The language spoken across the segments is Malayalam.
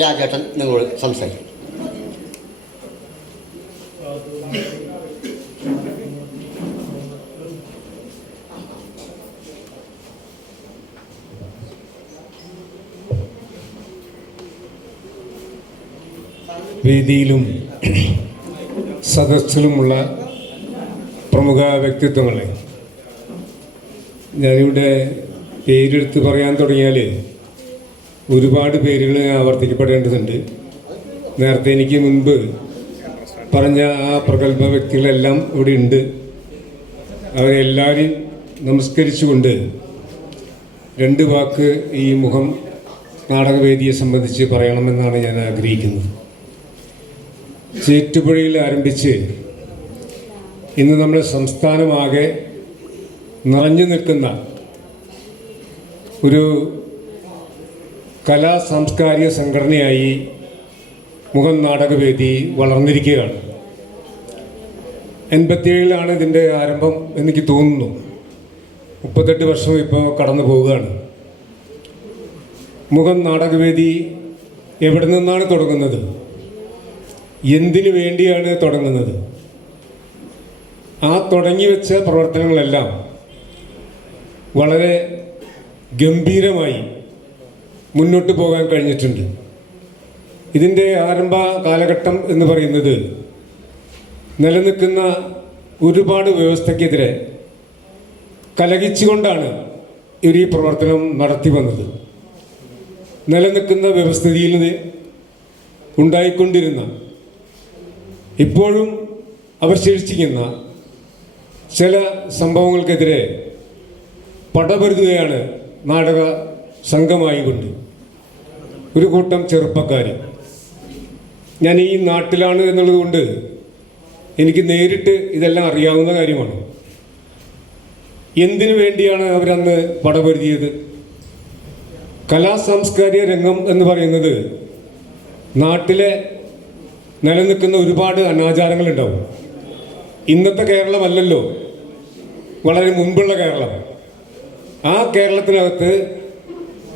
രാജേട്ടൻ നിങ്ങളോട് സംസാരിക്കും. വേദിയിലും സദസ്സിലുമുള്ള പ്രമുഖ വ്യക്തിത്വങ്ങളെ, ഞാനിവിടെ പേരെടുത്ത് പറയാൻ തുടങ്ങിയാൽ ഒരുപാട് പേരുകൾ ആവർത്തിക്കപ്പെടേണ്ടതുണ്ട്. നേരത്തെ എനിക്ക് മുൻപ് പറഞ്ഞ ആ പ്രഗത്ഭ വ്യക്തികളെല്ലാം ഇവിടെ ഉണ്ട്. അവരെല്ലാവരും നമസ്കരിച്ചുകൊണ്ട് രണ്ട് വാക്ക് ഈ മുഖം നാടകവേദിയെ സംബന്ധിച്ച് പറയണമെന്നാണ് ഞാൻ ആഗ്രഹിക്കുന്നത്. ചേറ്റുപുഴയിൽ ആരംഭിച്ച് ഇന്ന് നമ്മുടെ സംസ്ഥാനമാകെ നിറഞ്ഞു നിൽക്കുന്ന ഒരു കലാ സാംസ്കാരിക സംഘടനയായി മുഖം നാടകവേദി വളർന്നിരിക്കുകയാണ്. 87 ഇതിൻ്റെ ആരംഭം എനിക്ക് തോന്നുന്നു. 38 വർഷം ഇപ്പോൾ കടന്നു പോവുകയാണ്. മുഖം നാടകവേദി എവിടെ നിന്നാണ് തുടങ്ങുന്നത്? എന്തിനു വേണ്ടിയാണ് തുടങ്ങുന്നത്? ആ തുടങ്ങി വെച്ച പ്രവർത്തനങ്ങളെല്ലാം വളരെ ഗംഭീരമായി മുന്നോട്ട് പോകാൻ കഴിഞ്ഞിട്ടുണ്ട്. ഇതിൻ്റെ ആരംഭ കാലഘട്ടം എന്ന് പറയുന്നത് നിലനിൽക്കുന്ന ഒരുപാട് വ്യവസ്ഥയ്ക്കെതിരെ കലഹിച്ചുകൊണ്ടാണ് ഇവർ ഈ പ്രവർത്തനം നടത്തി വന്നത്. നിലനിൽക്കുന്ന വ്യവസ്ഥിതിയിൽ ഉണ്ടായിക്കൊണ്ടിരുന്ന, ഇപ്പോഴും അവശേഷിക്കുന്ന ചില സംഭവങ്ങൾക്കെതിരെ പടപൊരുതുകയാണ് നാടക സംഘമായി കൊണ്ട് ഒരു കൂട്ടം ചെറുപ്പക്കാർ. ഞാൻ ഈ നാട്ടിലാണ് എന്നുള്ളത് കൊണ്ട് എനിക്ക് നേരിട്ട് ഇതെല്ലാം അറിയാവുന്ന കാര്യമാണ്. എന്തിനു വേണ്ടിയാണ് അവരന്ന് പടപൊരുതിയത്? കലാ സാംസ്കാരിക രംഗം എന്ന് പറയുന്നത് നാട്ടിലെ നിലനിൽക്കുന്ന ഒരുപാട് അനാചാരങ്ങളുണ്ടാവും. ഇന്നത്തെ കേരളമല്ലല്ലോ, വളരെ മുൻപുള്ള കേരളം. ആ കേരളത്തിനകത്ത്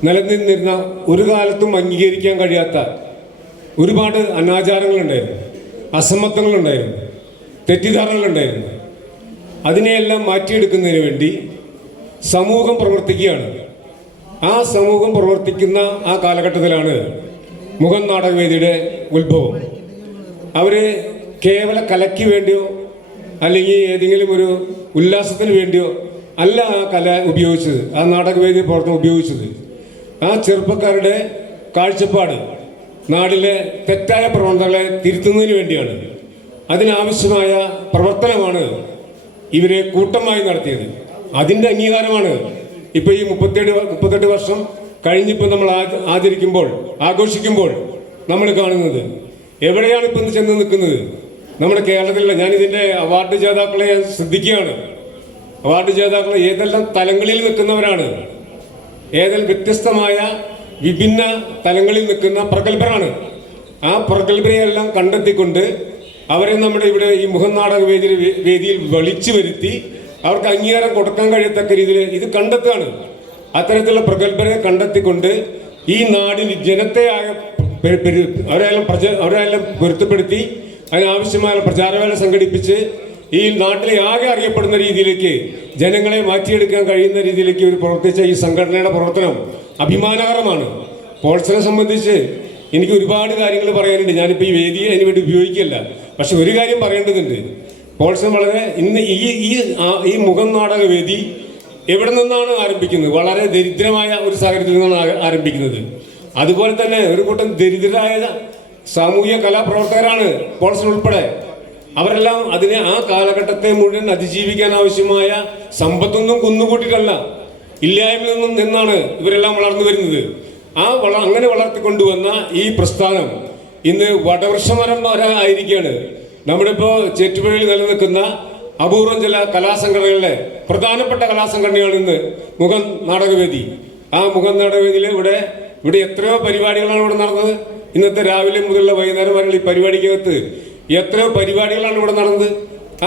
നിലനിന്നിരുന്ന ഒരു കാലത്തും അംഗീകരിക്കാൻ കഴിയാത്ത ഒരുപാട് അനാചാരങ്ങളുണ്ടായിരുന്നു, അസമത്വങ്ങളുണ്ടായിരുന്നു, തെറ്റിദ്ധാരണകളുണ്ടായിരുന്നു. അതിനെയെല്ലാം മാറ്റിയെടുക്കുന്നതിന് വേണ്ടി സമൂഹം പ്രവർത്തിക്കുകയാണ്. ആ സമൂഹം പ്രവർത്തിക്കുന്ന ആ കാലഘട്ടത്തിലാണ് മുഖം നാടകവേദിയുടെ ഉത്ഭവം. അവർ കേവല കലയ്ക്ക് വേണ്ടിയോ അല്ലെങ്കിൽ ഏതെങ്കിലും ഒരു ഉല്ലാസത്തിന് വേണ്ടിയോ അല്ല ആ കല ഉപയോഗിച്ചത്, ആ നാടകവേദി പ്രവർത്തനം ഉപയോഗിച്ചത്. ആ ചെറുപ്പക്കാരുടെ കാഴ്ചപ്പാട് നാടിലെ തെറ്റായ പ്രവണതകളെ തിരുത്തുന്നതിന് വേണ്ടിയാണ്. അതിനാവശ്യമായ പ്രവർത്തനമാണ് ഇവരെ കൂട്ടമായി നടത്തിയത്. അതിൻ്റെ അംഗീകാരമാണ് ഇപ്പോൾ ഈ 38 വർഷം കഴിഞ്ഞിപ്പോൾ നമ്മൾ ആഘോഷിക്കുമ്പോൾ നമ്മൾ കാണുന്നത്. എവിടെയാണ് ഇപ്പം ഇന്ന് ചെന്ന് നിൽക്കുന്നത്? നമ്മുടെ കേരളത്തിലുള്ള, ഞാനിതിൻ്റെ അവാർഡ് ജേതാക്കളെ ശ്രദ്ധിക്കുകയാണ്. അവാർഡ് ജേതാക്കൾ ഏതെല്ലാം തലങ്ങളിൽ നിൽക്കുന്നവരാണ്, ഏതെല്ലാം വ്യത്യസ്തമായ വിഭിന്ന തലങ്ങളിൽ നിൽക്കുന്ന പ്രഗത്ഭരാണ്. ആ പ്രഗത്ഭരെയെല്ലാം കണ്ടെത്തിക്കൊണ്ട് അവരെ നമ്മുടെ ഇവിടെ ഈ മുഖം നാടക വേദിയിൽ വിളിച്ചു വരുത്തി അവർക്ക് അംഗീകാരം കൊടുക്കാൻ കഴിയത്തക്ക രീതിയിൽ ഇത് കണ്ടെത്തുകയാണ്. അത്തരത്തിലുള്ള പ്രഗത്ഭരെ കണ്ടെത്തിക്കൊണ്ട് ഈ നാടിന് ജനത്തെ അവരെല്ലാം പൊരുത്തപ്പെടുത്തി അതിനാവശ്യമായ പ്രചാരവേല സംഘടിപ്പിച്ച് ഈ നാട്ടിലെ ആകെ അറിയപ്പെടുന്ന രീതിയിലേക്ക് ജനങ്ങളെ മാറ്റിയെടുക്കാൻ കഴിയുന്ന രീതിയിലേക്ക് ഒരു പ്രവർത്തിച്ച ഈ സംഘടനയുടെ പ്രവർത്തനം അഭിമാനകരമാണ്. പോൾസനെ സംബന്ധിച്ച് എനിക്ക് ഒരുപാട് കാര്യങ്ങൾ പറയാനുണ്ട്. ഞാനിപ്പോൾ ഈ വേദിയെ അതിന് വേണ്ടി ഉപയോഗിക്കില്ല. പക്ഷെ ഒരു കാര്യം പറയേണ്ടതുണ്ട്. പോൾസൺ വളരെ ഇന്ന് ഈ മുഖം നാടക വേദി എവിടെ നിന്നാണ് ആരംഭിക്കുന്നത്? വളരെ ദരിദ്രമായ ഒരു സാഹചര്യത്തിൽ നിന്നാണ് ആരംഭിക്കുന്നത്. അതുപോലെ തന്നെ ഒരു കൂട്ടം ദരിദ്രരായ സാമൂഹിക കലാപ്രവർത്തകരാണ് പോൾസൺ ഉൾപ്പെടെ. അവരെല്ലാം ആ കാലഘട്ടത്തെ മുഴുവൻ അതിജീവിക്കാൻ ആവശ്യമായ സമ്പത്തൊന്നും കുന്നുകൂട്ടിയിട്ടല്ല, ഇല്ലായ്മയിൽ നിന്നാണ് ഇവരെല്ലാം വളർന്നു വരുന്നത്. അങ്ങനെ വളർത്തിക്കൊണ്ടുവന്ന ഈ പ്രസ്ഥാനം ഇന്ന് വടവൃക്ഷമരം ആയിരിക്കുകയാണ്. നമ്മുടെ ഇപ്പോൾ ചേറ്റുപുഴയിൽ നിലനിൽക്കുന്ന അപൂർവം ചില കലാസംഘടനകളിലെ പ്രധാനപ്പെട്ട കലാസംഘടനകൾ ഇന്ന് മുഖം നാടകവേദി. ആ മുഖം നാടകവേദിയിൽ ഇവിടെ എത്രയോ പരിപാടികളാണ് ഇവിടെ നടന്നത്. ഇന്നത്തെ രാവിലെ മുതലുള്ള വൈകുന്നേരം വരെയുള്ള ഈ പരിപാടിക്കകത്ത് എത്രയോ പരിപാടികളാണ് ഇവിടെ നടന്നത്.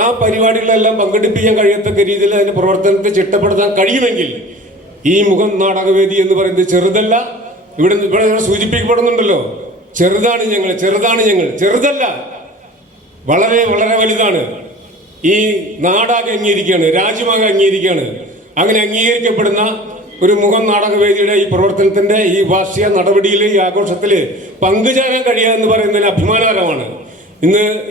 ആ പരിപാടികളെല്ലാം പങ്കെടുപ്പിക്കാൻ കഴിയത്തക്ക രീതിയിൽ അതിന്റെ പ്രവർത്തനത്തെ ചിട്ടപ്പെടുത്താൻ കഴിയുമെങ്കിൽ ഈ മുഖം നാടകവേദി എന്ന് പറയുന്നത് ചെറുതല്ല. ഇവിടെ സൂചിപ്പിക്കപ്പെടുന്നുണ്ടല്ലോ, ചെറുതാണ് ഞങ്ങൾ ചെറുതല്ല, വളരെ വളരെ വലുതാണ്. ഈ നാടാകെ അംഗീകരിക്കുകയാണ്, രാജ്യമാകെ അംഗീകരിക്കുകയാണ്. അങ്ങനെ അംഗീകരിക്കപ്പെടുന്ന ഒരു മുഖം നാടകവേദിയുടെ ഈ പ്രവർത്തനത്തിന്റെ ഈ വാർഷിക നടപടിയിൽ, ഈ ആഘോഷത്തിൽ പങ്കുചേരാൻ കഴിയുക എന്ന് പറയുന്നതിന് അഭിമാനകരമാണ്.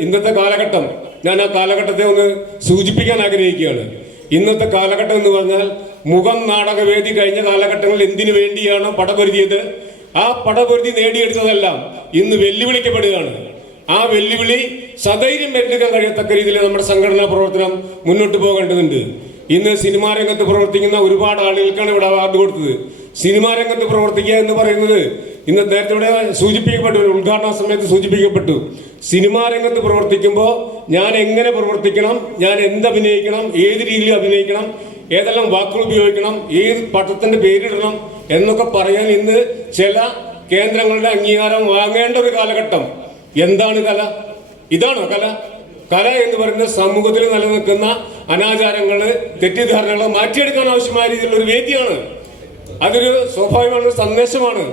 ഇന്നത്തെ കാലഘട്ടം, ഞാൻ ആ കാലഘട്ടത്തെ ഒന്ന് സൂചിപ്പിക്കാൻ ആഗ്രഹിക്കുകയാണ്. ഇന്നത്തെ കാലഘട്ടം എന്ന് പറഞ്ഞാൽ മുഖം നാടകവേദി കഴിഞ്ഞ കാലഘട്ടങ്ങളിൽ എന്തിനു വേണ്ടിയാണ് പടപൊരുതിയത്, ആ പടപൊരുതി നേടിയെടുത്തതെല്ലാം ഇന്ന് വെല്ലുവിളിക്കപ്പെടുകയാണ്. ആ വെല്ലുവിളി സധൈര്യം ഏറ്റെടുക്കാൻ കഴിയത്തക്ക രീതിയിൽ നമ്മുടെ സംഘടനാ പ്രവർത്തനം മുന്നോട്ട് പോകേണ്ടതുണ്ട്. ഇന്ന് സിനിമാ രംഗത്ത് പ്രവർത്തിക്കുന്ന ഒരുപാട് ആളുകൾക്കാണ് ഇവിടെ അവാർഡ് കൊടുത്തത്. സിനിമാ രംഗത്ത് പ്രവർത്തിക്കുക എന്ന് പറയുന്നത് ഇന്ന് നേരത്തെ ഇവിടെ സൂചിപ്പിക്കപ്പെട്ടു, ഉദ്ഘാടന സമയത്ത് സൂചിപ്പിക്കപ്പെട്ടു. സിനിമാ രംഗത്ത് പ്രവർത്തിക്കുമ്പോൾ ഞാൻ എങ്ങനെ പ്രവർത്തിക്കണം, ഞാൻ എന്തഭിനയിക്കണം, ഏത് രീതിയിൽ അഭിനയിക്കണം, ഏതെല്ലാം വാക്കുകൾ ഉപയോഗിക്കണം, ഏത് പട്ടത്തിന്റെ പേരിടണം എന്നൊക്കെ പറയാൻ ഇന്ന് ചില കേന്ദ്രങ്ങളുടെ അംഗീകാരം വാങ്ങേണ്ട ഒരു കാലഘട്ടം. എന്താണ് കല? ഇതാണോ കല? കല എന്ന് പറയുന്നത് സമൂഹത്തിൽ നിലനിൽക്കുന്ന അനാചാരങ്ങള്, തെറ്റിദ്ധാരണകളെ മാറ്റിയെടുക്കാൻ ആവശ്യമായ രീതിയിലുള്ള ഒരു വേദിയാണ്. അതൊരു സ്വാഭാവികമായ ഒരു സന്ദേശമാണ്.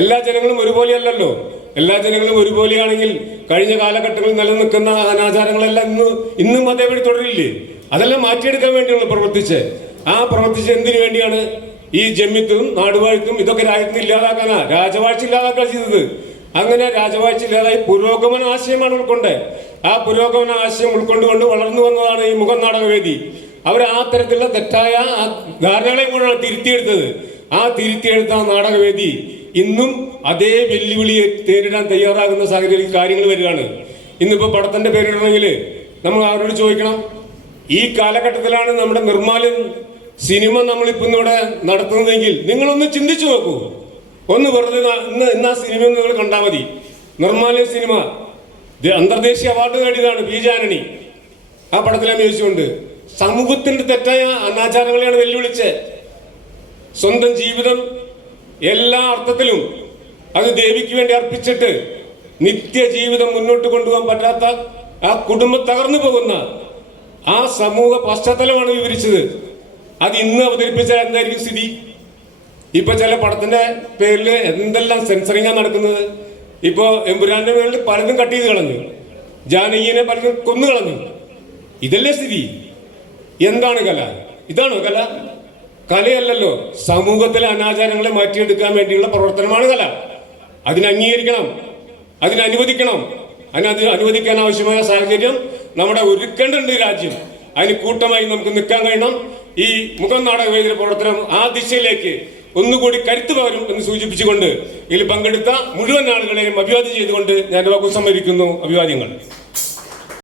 എല്ലാ ജനങ്ങളും ഒരുപോലെയല്ലല്ലോ. എല്ലാ ജനങ്ങളും ഒരുപോലെയാണെങ്കിൽ കഴിഞ്ഞ കാലഘട്ടങ്ങളിൽ നിലനിൽക്കുന്ന അനാചാരങ്ങളെല്ലാം ഇന്നും അതേപടി തുടരില്ലേ? അതെല്ലാം മാറ്റിയെടുക്കാൻ വേണ്ടിയാണ് പ്രവർത്തിച്ച്. ആ പ്രവർത്തിച്ച് എന്തിനു വേണ്ടിയാണ്? ഈ ജമ്മിത്തും നാടുവാഴ്ത്തും ഇതൊക്കെ രാജ്യത്തിന് ഇല്ലാതാക്കാനാ, രാജവാഴ്ച ഇല്ലാതാക്കാൻ ചെയ്തത്. അങ്ങനെ രാജവാഴ്ച ഇല്ലാതായി പുരോഗമന ആശയമാണ് ഉൾക്കൊണ്ട്. ആ പുരോഗമന ആശയം ഉൾക്കൊണ്ടുകൊണ്ട് വളർന്നു വന്നതാണ് ഈ മുഖം നാടകവേദി. അവർ ആ തരത്തിലുള്ള തെറ്റായ ധാരണകളെ കൊണ്ടാണ് തിരുത്തിയെടുത്തത്. ആ തിരുത്തിയെടുത്ത നാടകവേദി ഇന്നും അതേ വെല്ലുവിളിയെ നേരിടാൻ തയ്യാറാകുന്ന സാഹചര്യത്തിൽ കാര്യങ്ങൾ വരികയാണ്. ഇന്നിപ്പോ പടത്തിന്റെ പേരിടണമെങ്കിൽ നമ്മൾ അവരോട് ചോദിക്കണം, ഈ കാലഘട്ടത്തിലാണ് നമ്മുടെ നിർമ്മാല്യം സിനിമ നമ്മളിപ്പോ ഇന്നിവിടെ നടത്തുന്നതെങ്കിൽ നിങ്ങളൊന്ന് ചിന്തിച്ചു നോക്കൂ. ഒന്ന് വെറുതെ ഇന്ന് ആ സിനിമ നിങ്ങൾ കണ്ടാൽ മതി. നിർമ്മാല്യം സിനിമ അന്തർദേശീയ അവാർഡ് നേടിയതാണ് പി ജാനണി. ആ പടത്തിൽ അഭിനയിച്ചുകൊണ്ട് സമൂഹത്തിന്റെ തെറ്റായ അനാചാരങ്ങളെയാണ് വെല്ലുവിളിച്ച് സ്വന്തം ജീവിതം എല്ലാ അർത്ഥത്തിലും അത് ദേവിക്ക് വേണ്ടി അർപ്പിച്ചിട്ട് നിത്യജീവിതം മുന്നോട്ട് കൊണ്ടുപോകാൻ പറ്റാത്ത ആ കുടുംബം തകർന്നു പോകുന്ന ആ സമൂഹ പശ്ചാത്തലമാണ് വിവരിച്ചത്. അത് ഇന്ന് അവതരിപ്പിച്ചാൽ എന്തായിരിക്കും സ്ഥിതി? ഇപ്പൊ ചില പടത്തിന്റെ പേരിൽ എന്തെല്ലാം സെൻസറിങ്ങാണ് നടക്കുന്നത്. ഇപ്പോ എമ്പുരാന്റെ പേരിൽ പലതും കട്ട് ചെയ്ത് കളഞ്ഞു, ജാനകിയെ പലതും കൊന്നു കളഞ്ഞു. ഇതല്ലേ സ്ഥിതി? എന്താണ് കല? ഇതാണോ കല? കലയല്ലല്ലോ, സമൂഹത്തിലെ അനാചാരങ്ങളെ മാറ്റിയെടുക്കാൻ വേണ്ടിയുള്ള പ്രവർത്തനമാണ് കല. അതിനെ അംഗീകരിക്കണം, അതിനെ അനുവദിക്കണം. അനുവദിക്കാൻ ആവശ്യമായ സാഹചര്യം നമ്മുടെ ഒരുക്കേണ്ടതുണ്ട് രാജ്യം. അതിന് കൂട്ടമായി നമുക്ക് നിൽക്കാൻ കഴിയണം. ഈ മുഖം നാടകവേദിയുടെ പ്രവർത്തനം ആ ദിശയിലേക്ക് ഒന്നുകൂടി കരുത്തു പകരും എന്ന് സൂചിപ്പിച്ചുകൊണ്ട് ഇതിൽ പങ്കെടുത്ത മുഴുവൻ ആളുകളെയും അഭിവാദ്യം ചെയ്തുകൊണ്ട് ഞാൻ വാക്കു സമ്മതിക്കുന്നു. അഭിവാദ്യങ്ങൾ.